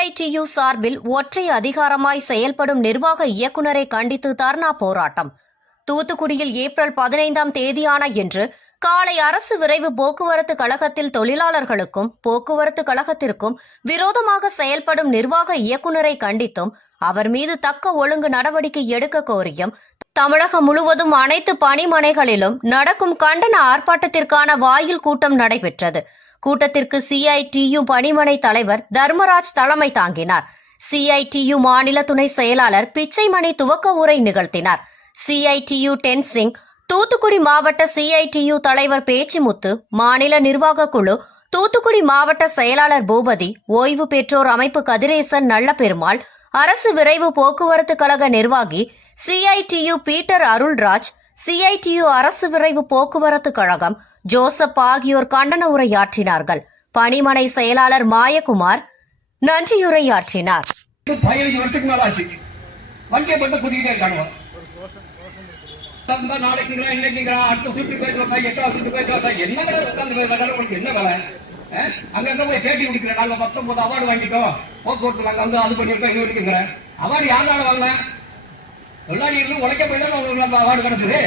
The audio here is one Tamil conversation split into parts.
சிஐடியு சார்பில் ஒற்றை அதிகாரமாய் செயல்படும் நிர்வாக இயக்குநரை கண்டித்து தர்ணா போராட்டம். தூத்துக்குடியில் ஏப்ரல் பதினைந்தாம் தேதியான இன்று காலை அரசு விரைவு போக்குவரத்து கழகத்தில் தொழிலாளர்களுக்கும் போக்குவரத்து கழகத்திற்கும் விரோதமாக செயல்படும் நிர்வாக இயக்குநரை கண்டித்தும் அவர் மீது தக்க ஒழுங்கு நடவடிக்கை எடுக்க கோரியும் தமிழகம் முழுவதும் அனைத்து பணிமனைகளிலும் நடக்கும் கண்டன ஆர்ப்பாட்டத்திற்கான வாயில் கூட்டம் நடைபெற்றது. கூட்டத்திற்கு சிஐடியு பணிமனை தலைவர் தர்மராஜ் தலைமை தாங்கினார். சிஐடியு மாநில துணை செயலாளர் பிச்சைமணி துவக்க உரை நிகழ்த்தினார். சிஐடியு டென்சிங் தூத்துக்குடி மாவட்ட சிஐடியு தலைவர் பேச்சிமுத்து மாநில நிர்வாக குழு தூத்துக்குடி மாவட்ட செயலாளர் பூபதி ஓய்வு பெற்றோர் அமைப்பு கதிரேசன் நல்லபெருமாள் அரசு விரைவு போக்குவரத்து கழக நிர்வாகி சிஐடியு பீட்டர் அருள்ராஜ் சிஐடியு அரசு விரைவு போக்குவரத்து கழகம் ஜோசப் ஆகியோர் கண்டன உரையாற்றினார்கள். பணிமனை செயலாளர் மாயகுமார் நன்றியுரையாற்றினார். பதினஞ்சு வருஷத்துக்கு மேல ஆச்சு. வண்டியை மட்டும் இருக்காங்க. நாளைக்குங்களா இன்னைக்குங்களா அடுத்த சுற்று எட்டாவது சுற்று என்ன வேலை? உட்காந்து உங்களுக்கு என்ன வேலை? அங்கங்க போய் பேட்டி கொடுக்குறேன். நாங்க பத்தொன்பது அவார்டு வாங்கிட்டோம். போக்குவரத்து நாங்க வந்து அது பண்ணிருக்கோம் இது அவார்டு யாருனால வாங்க தொழிலாளி இருந்து உழைக்க போய் தான் உங்களுக்கு அந்த அவார்டு கிடைச்சது.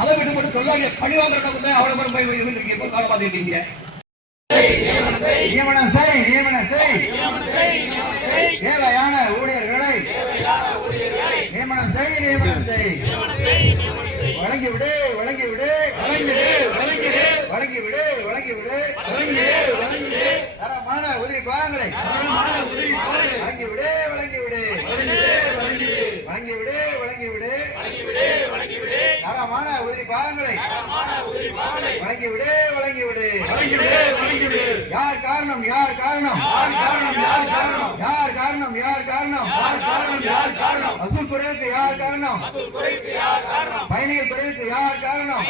அதை விட்டு மட்டும் தொழிலாளி பழி வாங்குறதுக்கு அவ்வளவு பேர் போய் இருக்கீங்க. கால பார்த்துக்கிட்டீங்க நியமனம் செய் நியமனம் செய். தேவையான ஊழியர்களை நியமனம் செய் நியமனம் செய். வழங்கி விடு வழங்கி விடு. வழங்கி விடு வழங்கி விடு. வழங்கி விடு. வழங்கி விடு தரமான உதவி பாகங்களை வழங்கி விடு வழங்கி விடு வழங்கி விடு தரமான உதவி பாகங்களை வழங்கி விடு வழங்கி விடு வழங்கி விடு வழங்கி விடு யார் காரணம் யார் காரணம் யார் காரணம் யார் காரணம் யார் காரணம் யார் காரணம் யார் காரணம் யார் காரணம் வசூல் குறைவுக்கு யார் காரணம் பயணிகள் குறைவுக்கு யார் காரணம்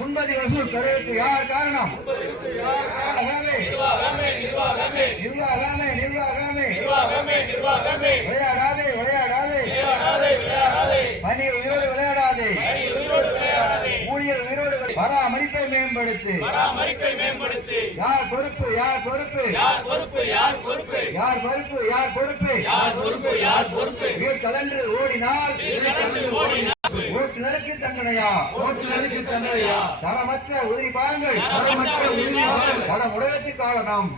முன்பதி வசூல் குறைவுக்கு யார் காரணம் நிர்வாகமே நிர்வாகமே நிர்வாகமே நிர்வாகமே விளையாடாதே பராமரிப்பை மேம்படுத்து. பராமரிப்பை மேம்படுத்தி. யார் பொறுப்பு யார் பொறுப்பு? யார் பொறுப்பு யார் பொறுப்பு? யார் பொறுப்பு யார் பொறுப்பு? யார் பொறுப்பு யார் பொறுப்பு? வீர் கலன்று ஓடினால். ஓட்டுநருக்கு தண்டனையா ஓட்டுநருக்கு தந்தையா தரமற்ற உதிரி பாகங்கள் தரமற்ற உதிரி பாகங்கள் தரம் உலகத்திற்கு காரணம்